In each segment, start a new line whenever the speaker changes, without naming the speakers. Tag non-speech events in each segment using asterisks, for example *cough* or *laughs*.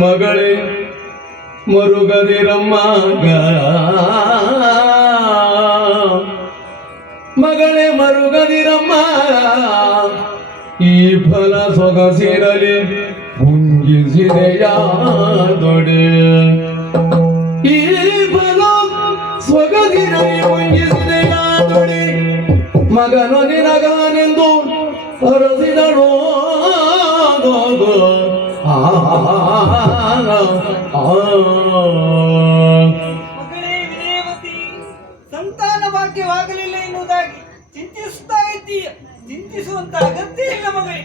ಮಗಳೇ ಮರುಗದಿರಮ್ಮ ಮಗಳೇ ಮರುಗದಿರಮ್ಮ ಈ ಫಲ ಸೊಗಸಿರಲಿ ಮುಂಗಿಸಿದೆಯ ದೊಡೆ. ಮುಂಗಿಸಿದೆಯ ದೊಡೆ ಮಗನು ನಿನಗನೆಂದು
ವಿನಯವತಿ ಸಂತಾನ ಭಾಗ್ಯವಾಗಲಿಲ್ಲ ಎನ್ನುವುದಾಗಿ ಚಿಂತಿಸುತ್ತಾ ಇದ್ದೀಯ ಚಿಂತಿಸುವಂತ ಅಗತ್ಯ ಇಲ್ಲ ಮಗಳೇ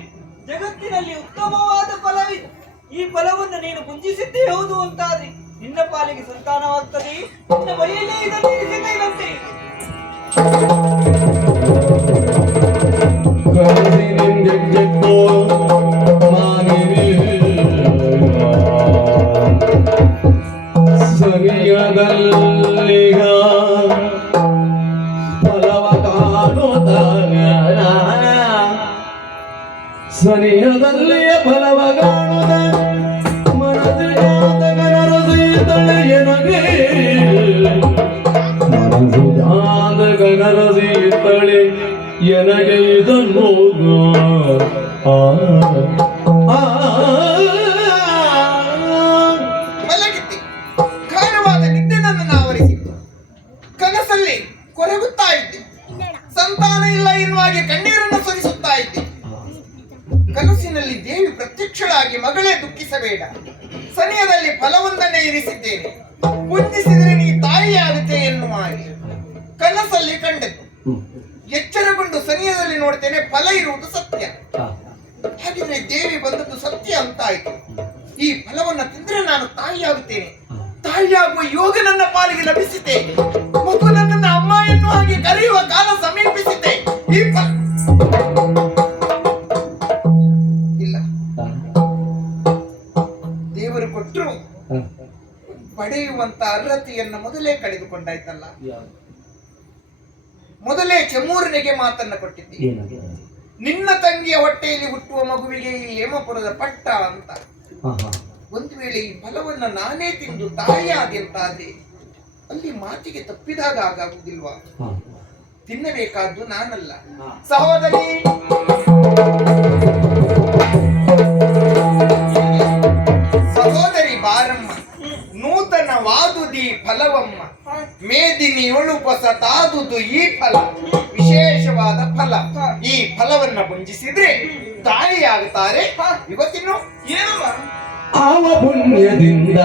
ಜಗತ್ತಿನಲ್ಲಿ ಉತ್ತಮವಾದ ಫಲವಿದೆ ಈ ಫಲವನ್ನು ನೀನು ಪುಂಜಿಸಿದ್ದೇ ಹೌದು ಅಂತಾದ್ರೆ ನಿನ್ನ ಪಾಲಿಗೆ ಸಂತಾನವಾಗ್ತದೆ ನಿನ್ನ ಬಳಿಯಲ್ಲೇ
ಕಾಣುತ್ತ ಸನಿಯದಲ್ಲಿಯ ಎನಗೆ ಇದನ್ನು
ಗಾಢವಾದ ನಿದ್ದೆ ನನ್ನನ್ನು ಆವರಿಸಿತ್ತು ಕನಸಲ್ಲಿ ಕೊರಗುತ್ತಾ ಇದ್ದೆ ಸಂತಾನ ಇಲ್ಲ ಎನ್ನುವ ಹಾಗೆ ಕಣ್ಣೀರನ್ನು ಸುರಿಸುತ್ತಾ ಇದ್ದೆ ಕನಸಿನಲ್ಲಿ ದೇವಿ ಪ್ರತ್ಯಕ್ಷಳಾಗಿ ಮಗಳೇ ದುಃಖಿಸಬೇಡ ಸನಿಯದಲ್ಲಿ ಫಲವೊಂದನ್ನೇ ಇರಿಸಿದ್ದೇನೆ ಪುಂಜಿಸಿದರೆ ನೀ ತಾಯಿಯಾಗುತ್ತೆ ಎನ್ನುವ ಕನಸಲ್ಲಿ ಕಂಡದ್ದು ಸನಿಯದಲ್ಲಿ ನೋಡ್ತೇನೆ ಫಲ ಇರುವುದು ಸತ್ಯ. ಹಾಗಿದ್ರೆ ದೇವಿ ಬಂದದ್ದು ಸತ್ಯ ಅಂತ ಆಯ್ತು ಈ ಫಲವನ್ನ ತಿಂದ್ರೆ ನಾನು ತಾಯಿಯಾಗುತ್ತೇನೆ. ತಾಯಿಯಾಗುವ ಯೋಗ ನನ್ನ ಪಾಲಿಗೆ ಲಭಿಸಿದೆ ಮಗು ನನ್ನನ್ನು ಅಮ್ಮ ಎನ್ನುವ ಹಾಗೆ ಕರೆಯುವ ಕಾಲ ಸಮೀಪಿಸಿದೆ ಈ ಫಲ ಇಲ್ಲ. ದೇವರು ಕೊಟ್ಟರು ಪಡೆಯುವಂತ ಅರ್ಹತೆಯನ್ನು ಮೊದಲೇ ಕಳೆದುಕೊಂಡಾಯ್ತಲ್ಲ. ಮೊದಲೇ ಚಮೂರನಿಗೆ ಮಾತನ್ನ ಕೊಟ್ಟಿದ್ದೆ. ನಿನ್ನ ತಂಗಿಯ ಹೊಟ್ಟೆಯಲ್ಲಿ ಹುಟ್ಟುವ ಮಗುವಿಗೆ ಈ ಹೇಮಪುರದ ಪಟ್ಟ ಅಂತ. ಒಂದು ವೇಳೆ ಈ ಫಲವನ್ನ ನಾನೇ ತಿಂದು ತಾಯಿಯಾದೆ ಅಂತಾದ್ರೆ ಅಲ್ಲಿ ಮಾತಿಗೆ ತಪ್ಪಿದಾಗ ಆಗಾಗುವುದಿಲ್ವಾ? ತಿನ್ನಬೇಕಾದ್ದು ನಾನಲ್ಲ. ಸಹೋದರಿ! ಸಹೋದರಿ ಬಾರಮ್ಮ ನೂತನ ವಾದುದಿ ಫಲವಮ್ಮ. ಮೇದಿನಿ ಹೊಸ ತಾದುದು ಈ ಫಲ ವಿಶೇಷವಾದ ಫಲ. ಈ ಫಲವನ್ನ ಭುಂಜಿಸಿದ್ರೆ ತಾಯಿಯಾಗುತ್ತಾರೆ ಇವತ್ತಿನ್ನು ಏನು
ಆವ ಪುಣ್ಯದಿಂದ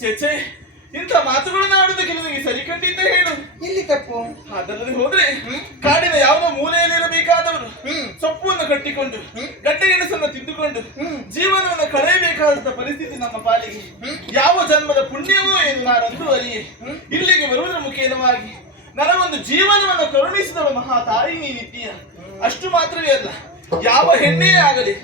ಚೇಚೆ ಇಂಥ ಮಾತುಗಳನ್ನ ಆಡುವುದಕ್ಕೆ ನಿನಗೆ ಸರಿ ಕಂಡಿದ್ದೆ ಹೇಳು.
ಇಲ್ಲಿ ತಪ್ಪು?
ಅದಲ್ಲದೆ ಹೋದ್ರೆ ಕಾಡಿನ ಯಾವ ಮೂಲೆಯಲ್ಲಿರಬೇಕಾದವರು. ಸೊಪ್ಪನ್ನು ಕಟ್ಟಿಕೊಂಡು
ಗಡ್ಡೆ
ಗೆಣಸನ್ನು ತಿಂದುಕೊಂಡು. ಜೀವನವನ್ನು ಕಳೆಯಬೇಕಾದಂತ ಪರಿಸ್ಥಿತಿ ನಮ್ಮ ಪಾಲಿಗೆ. ಯಾವ ಜನ್ಮದ ಪುಣ್ಯವೋ ಎಂದು ನಾನಂದು ಅರಿಯೇ. ಇಲ್ಲಿಗೆ ಬರುವುದರ ಮುಖೇನವಾಗಿ ನನಗೊಂದು ಜೀವನವನ್ನು ಕರುಣಿಸಿದವ ಮಹಾ ತಾಯಿ ನೀನಿದ್ದೀಯ ಅಷ್ಟು ಮಾತ್ರವೇ ಅಲ್ಲ ಯಾವ ಹೆಣ್ಣೇ ಆಗಲಿ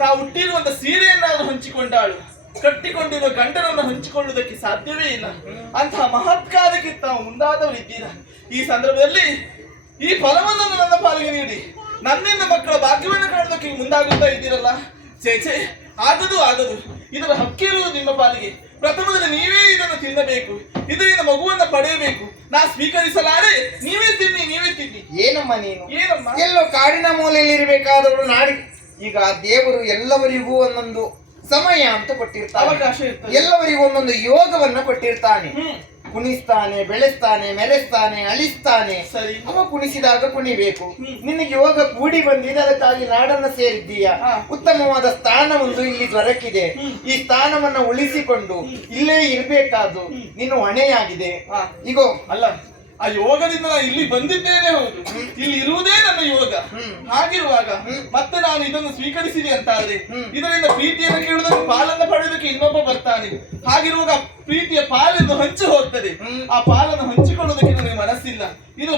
ತಾ ಹುಟ್ಟಿರುವಂತ ಸೀರೆಯನ್ನಾದ್ರೂ ಹಂಚಿಕೊಂಡಾಳು. ಕಟ್ಟಿಕೊಂಡಿರುವ ಗಂಡನನ್ನು ಹಂಚಿಕೊಳ್ಳುವುದಕ್ಕೆ ಸಾಧ್ಯವೇ ಇಲ್ಲ. ಅಂತಹ ಮಹತ್ಕಾರಕ್ಕೆ ತಾವು ಮುಂದಾದವರಿದ್ದೀರಾ ಈ ಸಂದರ್ಭದಲ್ಲಿ ಈ ಫಲವನ್ನು ನನ್ನ ಪಾಲಿಗೆ ನೀಡಿ. ನನ್ನಿಂದ ಮಕ್ಕಳ ಭಾಗ್ಯವನ್ನು ಕಾಣೋದಕ್ಕೆ ಮುಂದಾಗುತ್ತಾ ಇದ್ದೀರಲ್ಲ? ಚೇಚೆ ಆಗದು ಆಗದು. ಇದರ ಹಕ್ಕಿರುವುದು ನಿಮ್ಮ ಪಾಲಿಗೆ. ಪ್ರಥಮದಲ್ಲಿ ನೀವೇ ಇದನ್ನು ತಿನ್ನಬೇಕು. ಇದರಿಂದ ಮಗುವನ್ನು ಪಡೆಯಬೇಕು. ನಾ ಸ್ವೀಕರಿಸಲಾರೆ. ನೀವೇ ತಿನ್ನಿ ನೀವೇ ತಿನ್ನಿ.
ಏನಮ್ಮ ನೀನು?
ಏನಮ್ಮ?
ಎಲ್ಲೋ ಕಾಡಿನ ಮೂಲೆಯಲ್ಲಿ ಇರಬೇಕಾದವರು ನಾಡಿ. ಈಗ ಆ ದೇವರು ಎಲ್ಲವರಿಗೂ ಒಂದೊಂದು ಸಮಯ ಅಂತ ಕೊಟ್ಟಿರ್ತಾನೆ. ಎಲ್ಲವರಿಗೂ ಒಂದೊಂದು ಯೋಗವನ್ನ ಕೊಟ್ಟಿರ್ತಾನೆ. ಕುಣಿಸ್ತಾನೆ ಬೆಳೆಸ್ತಾನೆ ಮೆರೆಸ್ತಾನೆ ಅಳಿಸ್ತಾನೆ.
ಸರಿ.
ಅವ ಕುಣಿಸಿದಾಗ ಕುಣಿಬೇಕು. ನಿನಗೆ ಯೋಗ ಕೂಡಿ ಬಂದಿದೆ ಅದಕ್ಕಾಗಿ ನಾಡನ್ನ ಸೇರಿದ್ದೀಯ? ಉತ್ತಮವಾದ ಸ್ಥಾನ ಒಂದು ಇಲ್ಲಿ ದೊರಕಿದೆ. ಈ ಸ್ಥಾನವನ್ನ ಉಳಿಸಿಕೊಂಡು ಇಲ್ಲೇ ಇರ್ಬೇಕಾದು ನಿನ್ನ ಹೊಣೆಯಾಗಿದೆ.
ಈಗ
ಇಗೋ.
ಅಲ್ಲ. ಆ ಯೋಗದಿಂದ ನಾನು ಇಲ್ಲಿ ಬಂದಿದ್ದೇನೆ ಹೌದು ಇಲ್ಲಿ ಇರುವುದೇ ನನ್ನ ಯೋಗ. ಹಾಗಿರುವಾಗ. ಮತ್ತೆ ನಾನು ಇದನ್ನು ಸ್ವೀಕರಿಸಿದೆ ಅಂತ ಆದ್ರೆ. ಇದರಿಂದ ಪ್ರೀತಿಯನ್ನು ಕೇಳುವುದಕ್ಕೆ ಪಾಲನ್ನು ಪಡೆಯೋದಕ್ಕೆ ಇನ್ನೊಬ್ಬ ಬರ್ತಾನೆ ಹಾಗಿರುವಾಗ ಪ್ರೀತಿಯ ಪಾಲನ್ನು ಹಂಚಿ ಹೋಗ್ತದೆ. ಆ ಪಾಲನ್ನು ಹಂಚಿಕೊಳ್ಳೋದಕ್ಕೆ ನನಗೆ ಮನಸ್ಸಿಲ್ಲ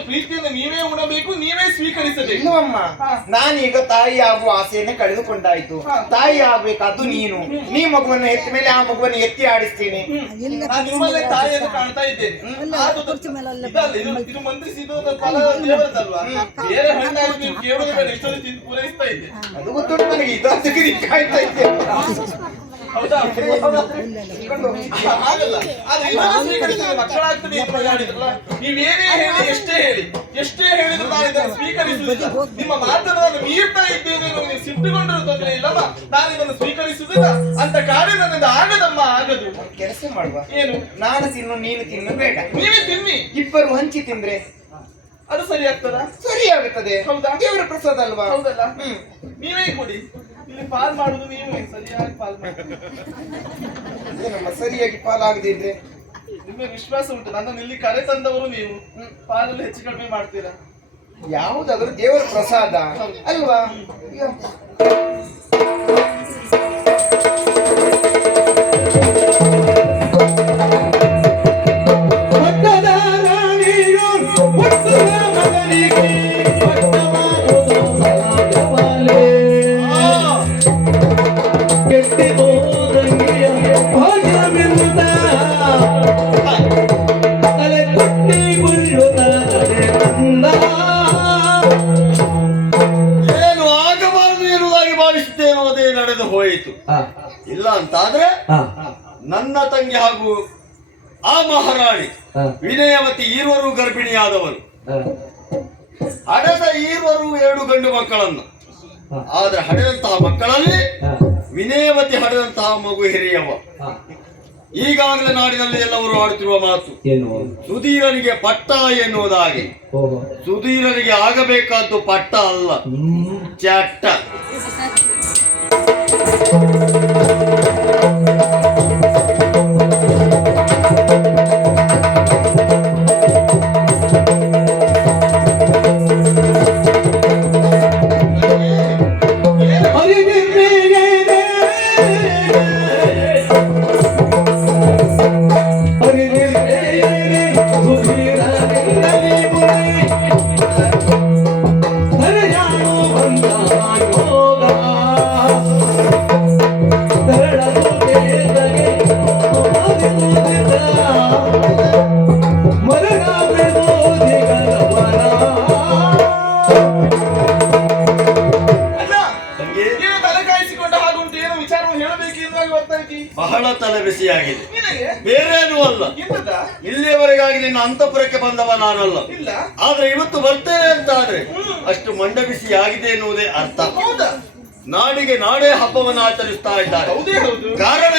ಪ್ರೀತಿಯನ್ನು ನೀವೇ ಉಣಬೇಕು ನೀವೇ ಸ್ವೀಕರಿಸಬೇಕು. ಅಮ್ಮ.
ನಾನೀಗ ತಾಯಿ ಆಗುವ ಆಸೆಯನ್ನು ಕಳೆದುಕೊಂಡಾಯ್ತು. ತಾಯಿ ಆಗ್ಬೇಕಾದ್ದು ನೀನು. ನೀ ಮಗುವನ್ನು ಎತ್ತ ಮೇಲೆ ಆ ಮಗುವನ್ನು ಎತ್ತಿ ಆಡಿಸ್ತೀನಿ.
ನಾನು ನಿಮ್ಮಲ್ಲೇ ತಾಯಿಯನ್ನು ಕಾಣ್ತಾ ಇದ್ದೇನೆ ಇದು ಇದು ಮಂತ್ರಿಸಿದ್ದು ಒಂದು ಫಲ ದೇವರದಲ್ವಾ? ಬೇರೆ ಹಣ್ಣಾಗಿ ನೀವು ಕೇಳೋದು ಬೇಡ ಇಷ್ಟೊಂದು ತಿಂದು ಪೂರೈಸ್ತಾ ಇದ್ದೆ.
ಅದು ಗೊತ್ತುಂಟು ನನಗೆ ಇದಕ್ಕೆ ನೀನ್ ಕಾಯ್ತಾ ಇದ್ದೆ
ಹೌದಾ? ಆಗಲ್ಲ. ಆದ್ರೆ ಇದನ್ನು ಸ್ವೀಕರಿಸಿದ್ರೆ ಮಕ್ಕಳಾಗ್ತದೆ ಅಂತ ಹೇಳಿದ್ರಲ್ಲ. ನೀವೇನೇ ಹೇಳಿ ಎಷ್ಟೇ ಹೇಳಿ ಎಷ್ಟೇ ಹೇಳಿದ್ರು ನಾನು ಇದನ್ನು ಸ್ವೀಕರಿಸುವುದಿಲ್ಲ. ನಿಮ್ಮ ಮಾತನ್ನು ನಾನು ಮೀರ್ತಾ ಇದ್ದೇನೆ ನಿಮಗೆ ಸಿಟ್ಟುಕೊಂಡಿರೋ ತೊಂದರೆ ಇಲ್ಲಮ್ಮ. ನಾನು ಇದನ್ನು ಸ್ವೀಕರಿಸುವುದಿಲ್ಲ. ಅಂತ ಕಾರ್ಯ ನನ್ನಿಂದ ಆಗದಮ್ಮ ಆಗದು.
ಕೆಲಸ ಮಾಡುವ.
ಏನು?
ನಾನು ತಿನ್ನು ನೀನು ತಿನ್ನು ಬೇಡ.
ನೀವೇ ತಿನ್ನಿ.
ಇಬ್ಬರು ಹಂಚಿ ತಿಂದ್ರೆ?
ಅದು ಸರಿ ಆಗ್ತದ?
ಸರಿ ಆಗುತ್ತದೆ
ಹೌದಾ?
ದೇವರ ಪ್ರಸಾದ ಅಲ್ವಾ?
ಹೌದಲ್ಲ?
ಹ್ಮ್.
ನೀವೇ ಕೊಡಿ. ಇಲ್ಲಿ ಪಾಲ್ ಮಾಡುದು ನೀವೇ ಸರಿಯಾಗಿ ಪಾಲ್ ಮಾಡಿ.
ಏನಮ್ಮ ಸರಿಯಾಗಿ ಪಾಲಾಗದಿದ್ರೆ
ನಿಮಗೆ ವಿಶ್ವಾಸ ಉಂಟು ನನ್ನನ್ನು ಇಲ್ಲಿ ಕರೆ ತಂದವರು ನೀವು. ಪಾಲಲ್ಲಿ ಹೆಚ್ಚು ಕಡಿಮೆ ಮಾಡ್ತೀರಾ?
ಯಾವುದಾದ್ರೂ ದೇವರ ಪ್ರಸಾದ ಅಲ್ವಾ?
ಹಡೆದ ಈವರು ಎರಡು ಗಂಡು ಮಕ್ಕಳನ್ನು. ಆದ್ರೆ ಹಡೆದಂತಹ ಮಕ್ಕಳಲ್ಲಿ ವಿನಯವತಿ ಹಡೆದಂತಹ ಮಗು ಹಿರಿಯವ. ಈಗಾಗಲೇ ನಾಡಿನಲ್ಲಿ ಎಲ್ಲವರು ಆಡುತ್ತಿರುವ ಮಾತು ಸುಧೀರನಿಗೆ ಪಟ್ಟ ಎನ್ನುವುದಾಗಿ. ಸುಧೀರನಿಗೆ ಆಗಬೇಕಾದ್ದು ಪಟ್ಟ ಅಲ್ಲ ಚಟ್ಟ. ಅಂತಪುರಕ್ಕೆ ಬಂದವ ನಾನಲ್ಲ.
ಇಲ್ಲ.
ಆದ್ರೆ ಇವತ್ತು ಬರ್ತೇನೆ ಅಂತ ಆದ್ರೆ ಅಷ್ಟು ಮಂಡ ಬಿಸಿ ಆಗಿದೆ ಎನ್ನುವುದೇ ಅರ್ಥ. ನಾಡಿಗೆ ನಾಡೇ ಹಬ್ಬವನ್ನು ಆಚರಿಸ್ತಾ ಇದ್ದಾರೆ ಕಾರಣ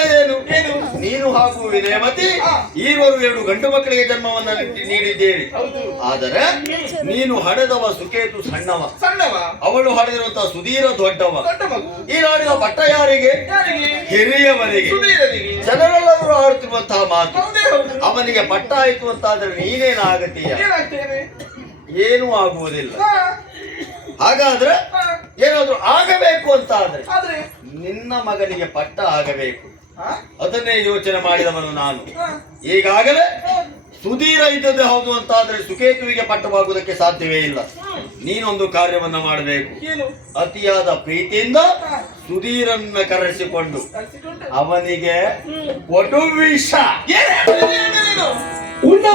ನೀನು ಹಾಗೂ ವಿನಯಮತಿ ಈವರು ಎರಡು ಗಂಡು ಮಕ್ಕಳಿಗೆ ಜನ್ಮವನ್ನ ನೀಡಿ- ನೀಡಿದ್ದೀರಿ
ಹೌದು.
ಆದರೆ ನೀನು ಹಡೆದವ ಸುಕೇತು ಸಣ್ಣವ.
ಸಣ್ಣವ.
ಅವಳು ಹಡೆದಿರುವಂತಹ ಸುಧೀರ ದೊಡ್ಡವ. ಈ ನಾಡಿನ ಪಟ್ಟ ಯಾರಿಗೆ? ಹಿರಿಯವರಿಗೆ. ಜನರೆಲ್ಲರೂ ಆಡುತ್ತಿರುವಂತಹ ಮಾತು. ಅವನಿಗೆ ಪಟ್ಟ ಆಯ್ತು ಅಂತಾದ್ರೆ ನೀನೇನಾಗತೀಯ
ಏನಾಗ್ತೇನೆ?
ಏನೂ ಆಗುವುದಿಲ್ಲ. ಹಾಗಾದ್ರೆ. ಏನಾದ್ರೂ ಆಗಬೇಕು ಅಂತ ಆದ್ರೆ
ಆದ್ರೆ?
ನಿನ್ನ ಮಗನಿಗೆ ಪಟ್ಟ ಆಗಬೇಕು. ಅದನ್ನೇ ಯೋಚನೆ ಮಾಡಿದವನು ನಾನು. ಈಗಾಗಲೇ ಸುಧೀರ ಇದ್ದದ್ದು ಹೌದು ಅಂತ ಆದ್ರೆ ಸುಕೇತುವಿಗೆ ಪಟ್ಟವಾಗುವುದಕ್ಕೆ ಸಾಧ್ಯವೇ ಇಲ್ಲ. ನೀನೊಂದು ಕಾರ್ಯವನ್ನ ಮಾಡಬೇಕು. ಅತಿಯಾದ ಪ್ರೀತಿಯಿಂದ ಸುಧೀರನ್ನ ಕರೆಸಿಕೊಂಡು. ಅವನಿಗೆ ಒಟು ವಿಷ?
ಉಂಡ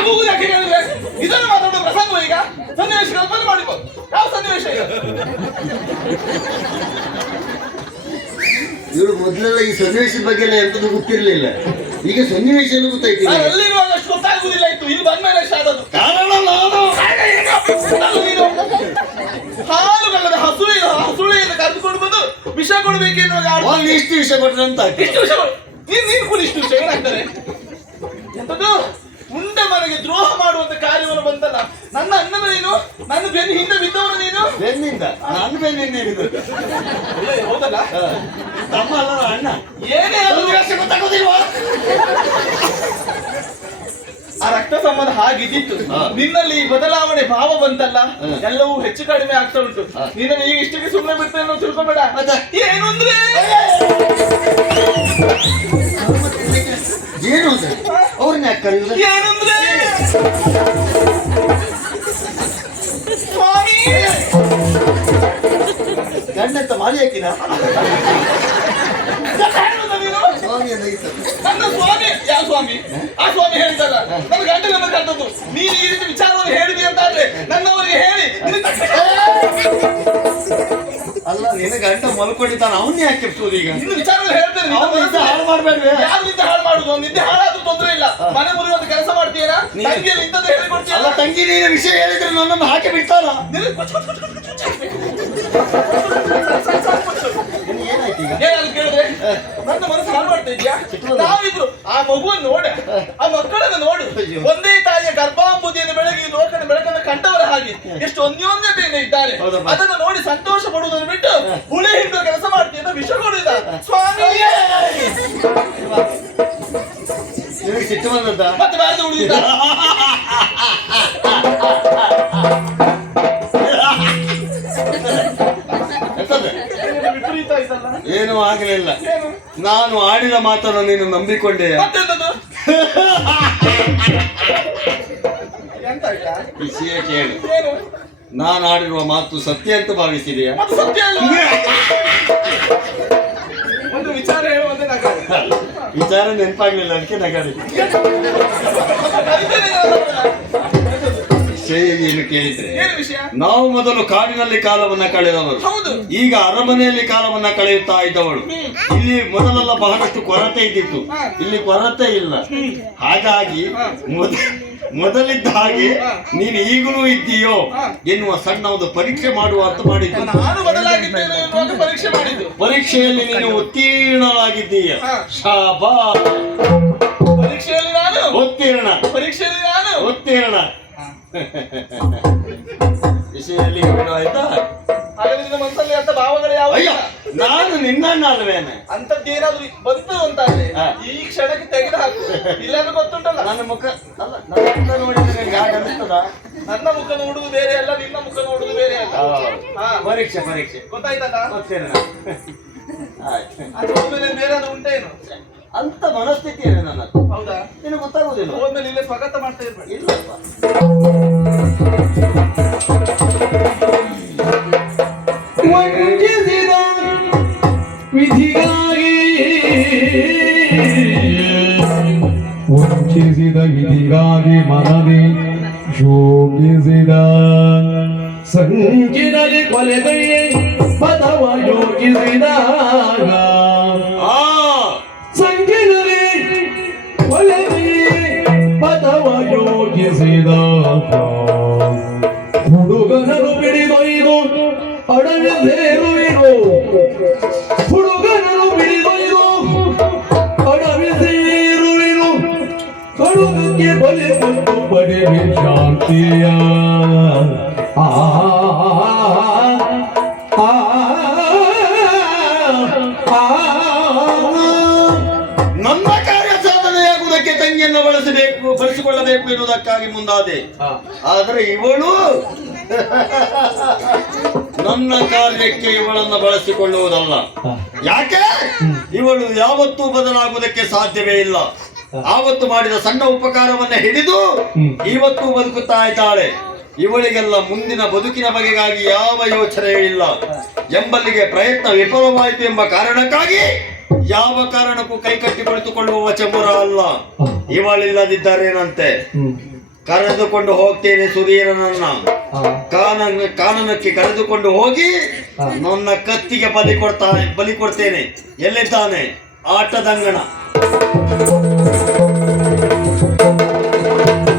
ಮಾತಾಡು
ಯಾಕೆ ಹೇಳಿದ್ರೆ? ಇದನ್ನು ಮಾತಾಡೋ ಪ್ರಸಂಗ ಈಗ. ಸನ್ನಿವೇಶ ಕಲ್ಪನೆ ಮಾಡಿಕೊ ಯಾವ ಸನ್ನಿವೇಶ ಈಗ?
ಇವರು ಮೊದಲೆಲ್ಲ ಈ ಸನ್ನಿವೇಶದ ಬಗ್ಗೆ ಎಲ್ಲ ಎಂತದ್ದು ಗೊತ್ತಿರಲಿಲ್ಲ. ಈಗ ಸನ್ನಿವೇಶ ಎಲ್ಲ ಗೊತ್ತಾಯ್ತು
ನಾನು. ಅಲ್ಲಿರುವಾಗ ಅಷ್ಟು ಗೊತ್ತಾಗುವುದಿಲ್ಲ ಇತ್ತು. ಇಲ್ಲಿ ಬಂದ್ಮೇಲೆ ಅಷ್ಟು ಆದದ್ದು.
ಕಾರಣ ನಾನು.
ನಾನು. ನೀನು ಹಾಲುಗಲ್ಲದ ಹಸುಳೆಯನ್ನು ಕರೆದುಕೊಂಡು ಬಂದು ವಿಷ ಕೊಡ್ಬೇಕೇನು ಆಡ್ತಾ
ಒಂದು ಇಷ್ಟು ವಿಷಯ ಕೊಟ್ರೆ ಅಂತ ಆಯ್ತು
ಇಷ್ಟು ವಿಷ. ನೀನ್ ನೀನ್ ಕೂಡ ಇಷ್ಟು ವಿಷಯ ಏನಾಗ್ತಾರೆ ಎಂತದ್ದು? ಮನೆಗೆ ದ್ರೋಹ ಮಾಡುವಂತ ಕಾರ್ಯವನ್ನು ಬಂತಲ್ಲ. ನನ್ನ ಅಣ್ಣನ ನೀನು ನನ್ನ ಬೆನ್ನ ಹಿಂದೆ ಬಿದ್ದವನು ನೀನು
ಬೆನ್ನಿಂದ. ನನ್ನ ಬೆನ್ನಿಂದ
ನೀನು ಹೌದಲ್ಲ?
ತಮ್ಮ ಅಲ್ಲ ಅಣ್ಣ.
ಏನೇ
ಗೊತ್ತಾಗೋದಿಲ್ವಾ?
ಆ ರಕ್ತ ಸಂಬಂಧ ಹಾಗಿದ್ದಿತ್ತು. ನಿನ್ನಲ್ಲಿ ಈ ಬದಲಾವಣೆ ಭಾವ ಬಂತಲ್ಲ? ಎಲ್ಲವೂ ಹೆಚ್ಚು ಕಡಿಮೆ ಆಗ್ತಾ ಉಂಟು.
ನಿನ್ನ
ನಿನ್ನನ್ನು ಈಗ ಇಷ್ಟಕ್ಕೆ ಸುಮ್ಮನೆ ಬಿಡ್ತೇನೆ ತಿಳ್ಕೊಬೇಡ? ಏನು ಅಂದ್ರೆ?
ಏನು ಅವ್ರನ್ನ ಯಾಕೆ ಕರೆಯುವುದು
ಏನಂದ್ರೆ? ಸ್ವಾಮಿ!
ಗಂಡಂತ ಮಾಲಿ ಹಾಕಿನ? ಸ್ವಾಮಿ ಅಂತ.
ನನ್ನ ಸ್ವಾಮಿ ಯಾವ ಸ್ವಾಮಿ? ಆ ಸ್ವಾಮಿ ನನ್ನ ಗಂಡನನ್ನ ನೀನು ಈ ರೀತಿ ವಿಚಾರವನ್ನು ಹೇಳಿದಿ ಅಂತ ಆದ್ರೆ ನನ್ನವರಿಗೆ ಹೇಳಿ ನಿನ್ನ ತಕ್ಷಣ-
ಅಲ್ಲ ನಿನ್ನ ಗಂಡ ಮಲ್ಕೊಂಡಿದ್ದಾನೆ ಅವನ್ನ ಯಾಕೆ ಕೆಪ್ಸೋದು ಈಗ?
ನಿನ್ನ ವಿಚಾರವನ್ನು ಹೇಳ್ತೇನೆ ನಿನ್ನ
ಹಾಳು
ಹಾಳು ಮಾಡುದು ನಿದ್ದೆ ಹಾಳಾದ್ರೂ ತೊಂದ್ರೆ ಇಲ್ಲ ಮನೆ ಮುರಿಯುವಂತ ಕೆಲಸ ಮಾಡ್ತೀಯಾ ತಂಗಿಯಲ್ಲಿ ಇಂಥದ್ದು
ಅಲ್ಲ ತಂಗಿ ನೀನು ವಿಷಯ ಹೇಳಿದ್ರೆ ನನ್ನನ್ನು ಹಾಕಿ ಬಿಡ್ತಾನ
ಏನಾದ್ರು ಕೇಳಿದ್ರೆ ನನ್ನ ಮನಸ್ಸು ಹಾಳು ಮಾಡ್ತಾ ಇದ್ಯಾ ನಾವಿದ್ರು ಆ ಮಗುವನ್ನು ನೋಡ ಆ ಮಕ್ಕಳನ್ನು ನೋಡು ಒಂದೇ ತಾಯಿಯ ಗರ್ಭಾಂಬುದಿಯನ್ನು ಬೆಳಗಿ ಈ ಲೋಕದ ಬೆಳಕನ್ನು ಕಂಡವರ ಹಾಗೆ ಎಷ್ಟು ಅನ್ಯೋನ್ಯತೆಯಿಂದ ಇದ್ದಾರೆ. ಅದನ್ನು ನೋಡಿ ಸಂತೋಷ ಪಡುವುದನ್ನು ಬಿಟ್ಟು ಹುಳಿ ಹಿಂಡು ಕೆಲಸ ಮಾಡ್ತೀಯ ಅಂತ ವಿಷ ಕೊಡಿದ ಸ್ವಾಮಿ
ಸಿಟ್ಟು
ಮತ್ತೆ ಉಳಿದ
ಏನೂ ಆಗಲಿಲ್ಲ. ನಾನು ಆಡಿದ ಮಾತನ್ನು ನೀನು ನಂಬಿಕೊಂಡೆ. ವಿಷಯ ಕೇಳು.
ಏನು?
ನಾನು ಆಡಿರುವ ಮಾತು ಸತ್ಯ ಅಂತ ಭಾವಿಸಿದೆಯಾ?
ವಿಚಾರ
ನೆನಪಾಗ್ಲಿಲ್ಲ ಅದಕ್ಕೆ ನಗಾರಿ ಏನು ಕೇಳಿದ್ರೆ
ಏನು ವಿಷಯ?
ನಾವು ಮೊದಲು ಕಾಡಿನಲ್ಲಿ ಕಾಲವನ್ನ ಕಳೆದವರು.
ಹೌದು.
ಈಗ ಅರಮನೆಯಲ್ಲಿ ಕಾಲವನ್ನ ಕಳೆಯುತ್ತಾ ಇದ್ದವಳು. ಇಲ್ಲಿ ಮೊದಲೆಲ್ಲ ಬಹಳಷ್ಟು ಕೊರತೆ ಇದ್ದಿತ್ತು. ಇಲ್ಲಿ ಕೊರತೆ ಇಲ್ಲ. ಹಾಗಾಗಿ ಮೊದ- ಮೊದಲಿದ್ದ ಹಾಗೆ ನೀನು ಈಗಲೂ ಇದ್ದೀಯೋ ಎನ್ನುವ ಸಣ್ಣ ಒಂದು ಪರೀಕ್ಷೆ ಮಾಡುವ ಅರ್ಥ ಮಾಡಿದ್ದು ಪರೀಕ್ಷೆಯಲ್ಲಿ ನೀನು ಉತ್ತೀರ್ಣವಾಗಿದ್ದೀಯ. ಶಾಬಾ
ಪರೀಕ್ಷೆಯಲ್ಲಿ ನಾನು.
ಉತ್ತೀರ್ಣ.
ಪರೀಕ್ಷೆಯಲ್ಲಿ ನಾನು.
ಉತ್ತೀರ್ಣ. *laughs* ವಿಷಯದಲ್ಲಿ ಆಯ್ತಾ
ಹಾಗಾದ್ರೆ ನಿನ್ನ ಮನಸ್ಸಲ್ಲಿ ಅಂತ ಭಾವಗಳು ಯಾವ
ಅಯ್ಯ ನಾನು ನಿನ್ನ ಅಲ್ವೇನೆ
ಅಂತದ್ದೇನಾದ್ರೂ ಬಂತು
ಅಂತ.
ಈ ಕ್ಷಣಕ್ಕೆ ತೆಗೆದು ಹಾಕು ಇಲ್ಲಾಂದ್ರೆ ಗೊತ್ತುಂಟಲ್ಲ.
ನನ್ನ ಮುಖ ಅಲ್ಲ ನನ್ನ ಮುಖ ನೋಡಿದ್ರೆ ನಿನಗೆ ಹಾಗೆ ಅನಿಸ್ತದ
ನನ್ನ ಮುಖ ನೋಡುದು ಬೇರೆ ಅಲ್ಲ ನಿನ್ನ ಮುಖ ನೋಡುದು ಬೇರೆ ಅಲ್ಲ. ಹಾ.
ಪರೀಕ್ಷೆ ಪರೀಕ್ಷೆ.
ಗೊತ್ತಾಯ್ತಲ್ಲ?
ಗೊತ್ತೇನೆ
ಅದು ಹೋದ್ಮೇಲೆ ಬೇರೆ ಅದು ಉಂಟೇನು
ಅಂತ ಮನಸ್ಥಿತಿ ಏನು ನನ್ನ
ಹೌದಾ?
ನಿನಗೆ ಗೊತ್ತಾಗುದಿಲ್ಲ
ಹೋದ್ಮೇಲೆ ಇಲ್ಲೇ ಸ್ವಾಗತ ಮಾಡ್ತಾ ಇರ್ಬೇಕು
ಇಲ್ಲಪ್ಪ.
ವಿಧಿಗಾಗಿ. ವಂಚಿಸಿದ ವಿಧಿಗಾಗಿ ಮನದಿ ಶೋಕಿಸಿದ ಸಂಚಿನಲ್ಲಿ ಕೊಲೆಗೈ ಪದವ ಯೋಚಿಸಿದಾಗ
ನನ್ನ ಕಾರ್ಯ ಸಾಧನೆಯಾಗುವುದಕ್ಕೆ ತಂಗಿಯನ್ನು ಬಳಸಬೇಕು ಬಳಸಿಕೊಳ್ಳಬೇಕು ಎನ್ನುವುದಕ್ಕಾಗಿ ಮುಂದಾದೆ. ಆದರೆ ಇವಳು ನನ್ನ ಕಾರ್ಯಕ್ಕೆ ಇವಳನ್ನು ಬಳಸಿಕೊಳ್ಳುವುದಲ್ಲ. ಯಾಕೆ? ಇವಳು ಯಾವತ್ತೂ ಬದಲಾಗುವುದಕ್ಕೆ ಸಾಧ್ಯವೇ ಇಲ್ಲ. ಆವತ್ತು ಮಾಡಿದ ಸಣ್ಣ ಉಪಕಾರವನ್ನ ಹಿಡಿದು ಇವತ್ತು ಬದುಕುತ್ತಾ ಇದ್ದಾಳೆ. ಇವಳಿಗೆಲ್ಲ ಮುಂದಿನ ಬದುಕಿನ ಬಗೆಗಾಗಿ ಯಾವ ಯೋಚನೆ ಇಲ್ಲ. ಎಂಬಲ್ಲಿಗೆ ಪ್ರಯತ್ನ ವಿಫಲವಾಯಿತು ಎಂಬ ಕಾರಣಕ್ಕಾಗಿ ಯಾವ ಕಾರಣಕ್ಕೂ ಕೈ ಕಟ್ಟಿ ಕುಳಿತುಕೊಳ್ಳುವ ಚಮುರ ಅಲ್ಲ. ಇವಳಿಲ್ಲದಿದ್ದಾರೇನಂತೆ? ಕರೆದುಕೊಂಡು ಹೋಗ್ತೇನೆ ಸುಧೀರನನ್ನ. ಕಾನನ ಕಾನನಕ್ಕೆ ಕರೆದುಕೊಂಡು ಹೋಗಿ ನನ್ನ ಕತ್ತಿಗೆ ಬಲಿ ಕೊಡ್ತಾನೆ ಬಲಿ ಕೊಡ್ತೇನೆ. ಎಲ್ಲಿದ್ದಾನೆ? ఆటదంగణ